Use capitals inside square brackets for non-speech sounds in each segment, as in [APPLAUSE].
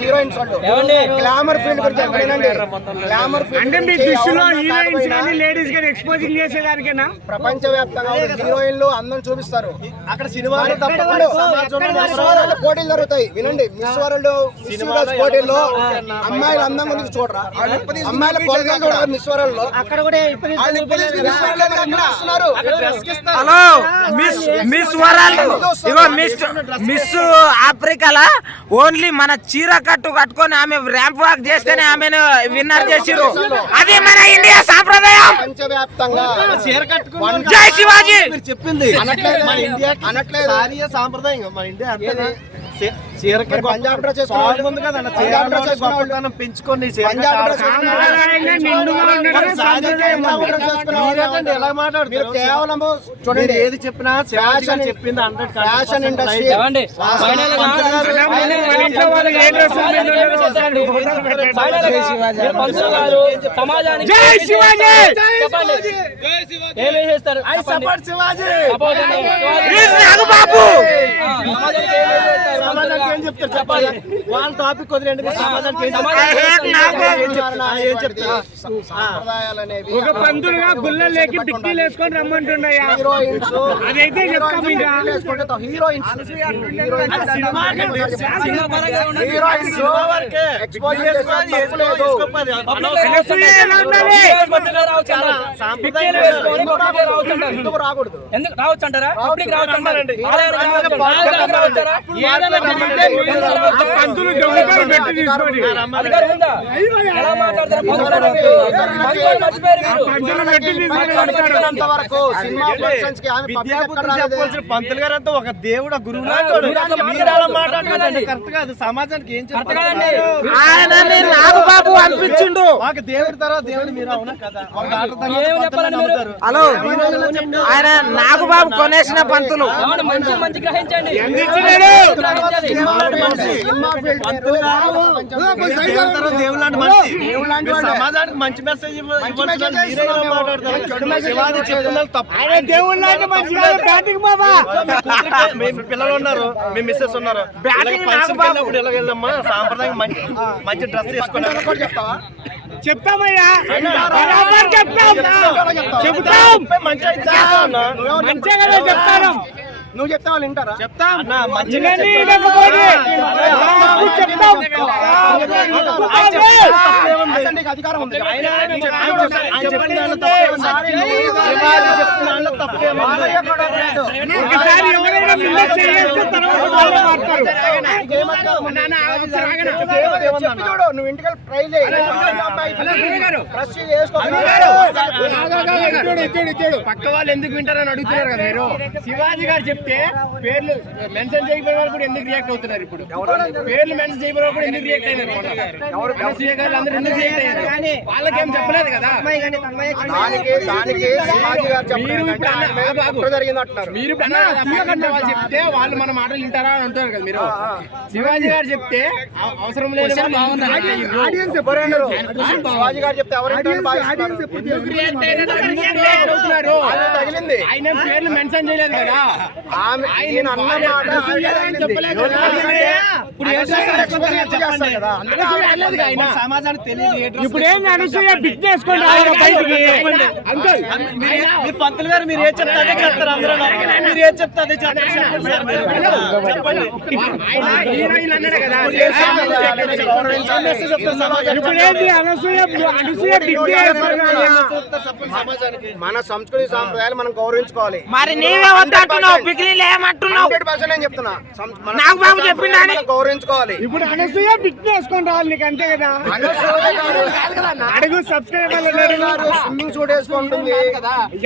Heroines? Glamour field గురించి glamour అంటే మీ దృష్టిలో హీరోయిన్స్ కానీ లేడీస్ కానీ ఎక్స్పోజింగ్ చేసేదానికేనా? ప్రపంచ వ్యాప్తంగా హీరోయిన్లు అందం చూపిస్తారు. అక్కడ వరల్డ్ పోటీలు జరుగుతాయి. వినండి మిస్ వరల్డ్ పోటీల్లో అమ్మాయిలు అందం గురించి చూడరా? అమ్మాయిల కొలతలు చూడరా? మిస్ వరల్డ్లో? అక్కడ కూడా మిస్ వరల్డ్లో అక్కడ వస్తున్నారు. Hello miss miss world. ఇగో మిస్ మిస్ ఆఫ్రికాలా ఓన్లీ మన చీర కట్టు కట్టుకొని ఆమె ర్యాంప్ వాక్ చేస్తేనే ఆమెను విన్నర్ చేసిరు అది మన ఇండియా సాంప్రదాయం. ప్రపంచవ్యాప్తంగా చీర కట్టుకుని జై శివాజీ. మీరు చెప్పింది. సాంప్రదాయం మన ఇండియా చీరకి పంజాబ్ డ్రెస్ ఉంది కదా అన్న, పంజాబ్ డ్రెస్. గొప్పతనం పెంచుకొని పంజాబ్ డ్రెస్ ఎలా మాట్లాడుతున్నారు కేవలం చూడండి ఏది చెప్పినా Fashion- చెప్పింది హండ్రెడ్ ఫ్యాషన్ ఇండస్ట్రీ ఏమేం చేస్తారు? సమాజానికి ఏం చెప్తారు? చెప్పాలి. వాళ్ళ టాపిక్ వదిలేండి. ఒక పంతులుగా గుల్లలు లేకి వేసుకొని హీరోయిన్స్. అదైతే చెప్తాం ఇంకా. ఎందుకు రాకూడదు? ఎందుకు రావచ్చు అంటారా? పబ్లిక్ రావచ్చు అంటారు? పంతులు పెట్టి పెట్టి గారు అంతా ఒక దేవుడు గురువు. మాట్లాడకండి కరెక్ట్ కాదు. సమాజానికి ఏం చెప్పాలి? అనిపించిండు మాకు దేవుడి తర్వాత దేవుడు మీరు అవునా కదా. హలో. ఆయన నాగబాబు కొనేసిన పంతులు. సమాజానికి మంచి మెసేజ్ పిల్లలు ఉన్నారు. మీ మిస్సెస్ ఉన్నారు. సాంప్రదాయం మంచి మంచి డ్రెస్ వేసుకున్నారు. చెప్తామయ్యా. చెప్తాం. మంచిగా చెప్తాను. నువ్వు చెప్తే. వాళ్ళు వింటారా చెప్తాం. అధికారం ఉంది. చూడు నువ్వు ఇంటికి ట్రై పక్క వాళ్ళు ఎందుకు వింటారని అడుగుతున్నారు కదా మీరు శివాజీ గారు చెప్తే పేర్లు మెన్షన్ చేయకపోయిన వాళ్ళు కూడా ఎందుకు రియాక్ట్ అవుతున్నారు ఇప్పుడు పేర్లు మెన్షన్ చేయకపోయిన వాళ్ళు కూడా ఎందుకు రియాక్ట్ అయినారు మొన్న? సీఏ గారు అందరూ ఎందుకు రియాక్ట్ అయ్యారు వాళ్ళకేం చెప్పలేదు కదా దానికి దానికి శివాజీ గారు మీరు ఇప్పుడు వాళ్ళు చెప్తే వాళ్ళు మన మాటలు వింటారా అని అంటారు కదా మీరు. శివాజీ గారు చెప్తే అవ- అవసరం లేదు ఆడియన్స్ శివాజీ గారు చెప్తే తగిలింది. ఆయన పేర్లు మెన్షన్ చేయలేదు కదా. ఏం ఆయన సమాజానికి తెలియదు ఇప్పుడు ఏంది అనసూయ బిగ్ చేసుకోండి ఆయన బయటికి? అంకుల్ పంతులు గారు మీరు ఏ చెప్తారు అందరూ మీరు ఏ చెప్తారు. ఇప్పుడు అనసూయ అనసూయ బిగ్ మన సంస్కృతి సాంప్రదాయాలు మనం గౌరవించుకోవాలి. మరి నీవే వద్దంటున్నావు ఏమంటున్నావు హండ్రెడ్ పర్సెంట్ నేను చెప్తున్నా. నాకు బాబు సంస్కృతి గౌరవించుకోవాలి. ఇప్పుడు అనసూయ బిగ్ చేసుకొని రావాలి నీకు అంతే కదా? అడుగు సబ్స్క్రైబర్లు స్విమ్మింగ్ సూట్ వేసుకుంటుంది.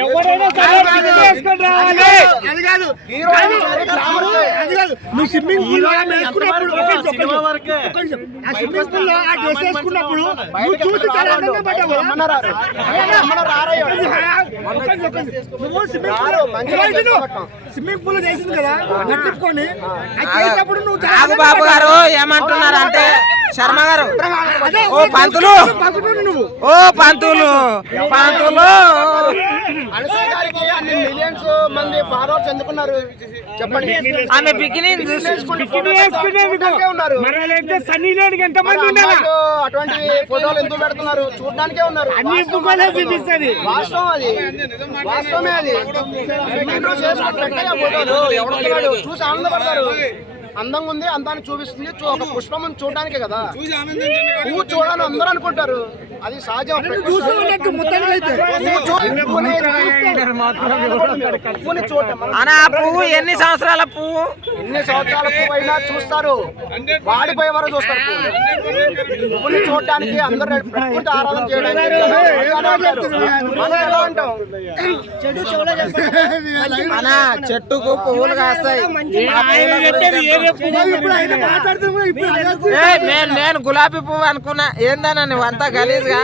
ఎవరైనా సరే బిగ్ చేసుకొని రావాలి. అది కాదు. హీరోయిన్ గ్లామర్ అది కాదు. నువ్వు స్విమ్మింగ్ పూల్లో వేసుకున్నప్పుడు ఒక నిమిషం, ఒక సినిమా నిమిషం. వరకే? ఒక నిమిషం. ఆ స్విమ్మింగ్ పూల్లో ఆ డ్రెస్ వేసుకున్నప్పుడు నువ్వు చూసి చాలా రారయ్య స్విమ్మింగ్ పూల్ చేసుకోవటం. స్విమ్మింగ్ పూల్ చేసింది కదా నువ్వు గారు ఏమంటున్నారు అంటే శర్మ గారు ఓ పంతులు ఓ పంతులు పంతులు అనసూయ గారికి అన్ని మిలియన్స్ మంది ఫాలోవర్స్ ఎందుకున్నారు చెప్పండి ఆమె బికినీ చూసి చూడ్డానికే ఉన్నారు మరలైతే సన్నీ లేనికి ఎంత మంది ఉండాలా అమ్మాయిలు అటువంటి ఫోటోలు ఎందుకు పెడుతున్నారు చూడడానికే ఉన్నారు అన్ని చూపిస్తుంది వాస్తవం అది వాస్తవమే అది ఫోటోలు చూసి ఆనందపడతారు అందంగా ఉంది అందాన్ని చూపిస్తుంది. ఒక పుష్పం చూడడానికే కదా. పువ్వు చూడాలని అందరూ అనుకుంటారు. అది సహజం. పువ్వు ఎన్ని సంవత్సరాల పువ్వు? ఎన్ని సంవత్సరాల పువ్వు అయినా చూస్తారు. వాడిపోయే వరకు చూస్తారు పువ్వు. పువ్వుని చూడటానికి అందరూ పెట్టుకుంటే ఆరాధన చేయడానికి [LAUGHS] చెట్టుకు పువ్వులు కాస్తాయి. నేను నేను గులాబీ పువ్వు అనుకున్నా. ఏందన్నా నువ్వు అంతా గలీజ్గా?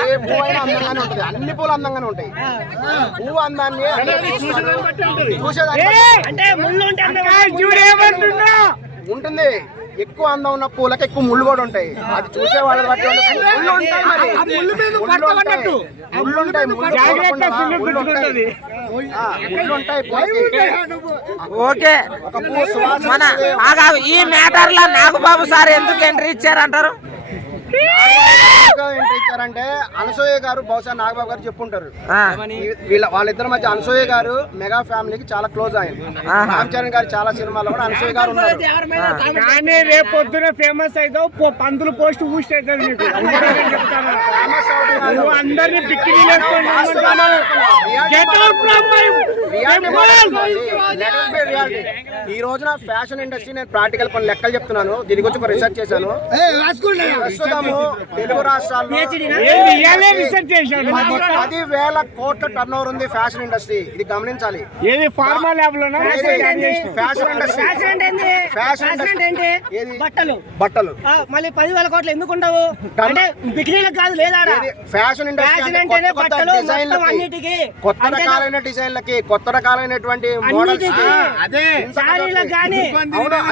అన్ని పూలు అందంగానే ఉంటాయి. పువ్వు అందాన్ని చూసేదాన్ని అంటే ముళ్ళు చూడేమంటున్నా ఉంటుంది. ఎక్కువ అందం ఉన్న పూలకి ఎక్కువ ముళ్ళు కూడా ఉంటాయి. అది చూసే వాళ్ళ బట్టి. ముళ్ళు ఉంటాయి. ముళ్ళు ఉంటాయి. ఓకే. మన ఆగా ఈ మ్యాటర్లో నాగబాబు సార్ ఎందుకు ఎంట్రీ ఇచ్చారంటారు? ఏంటి ఇచ్చారంటే అనసూయ గారు బహుశా నాగబాబు గారు చెప్పుంటారు. వీళ్ళ వాళ్ళిద్దరి మధ్య అనసూయ గారు మెగా ఫ్యామిలీకి చాలా క్లోజ్ అయింది. రామ్ చరణ్ గారి చాలా సినిమాల్లో కూడా అనసూయ గారు ఉన్నారు. కానీ రేపు పొద్దున ఫేమస్ పో- పందులు పోస్ట్ ఊస్ట్ అవుతుంది నీకు. అందరినీ. ఈ రోజున ఫ్యాషన్ ఇండస్ట్రీ నేను ప్రాక్టికల్ కొన్ని లెక్కలు చెప్తున్నాను. దీని గురించి ఒక రీసెర్చ్ చేశాను. తెలుగు రాష్ట్రాల్లో పది పది వేల కోట్ల టర్న్ ఓవర్ ఉంది ఫ్యాషన్ ఇండస్ట్రీ ఇది గమనించాలి. ఏది? Pharma lab fashion industry fashion? బట్టలు. బట్టలు. మళ్ళీ పదివేల కోట్లు ఎందుకు ఉండవు? అంటే బికినీలకు కాదు లేదా ఫ్యాషన్ ఇండస్ట్రీ అంటేనే బట్టలు మొత్తం అన్నిటికీ. కొత్త? రకాలైన డిజైన్లకి కొత్త రకాలైనటువంటి మోడల్స్ అదే. శారీలకు కానీ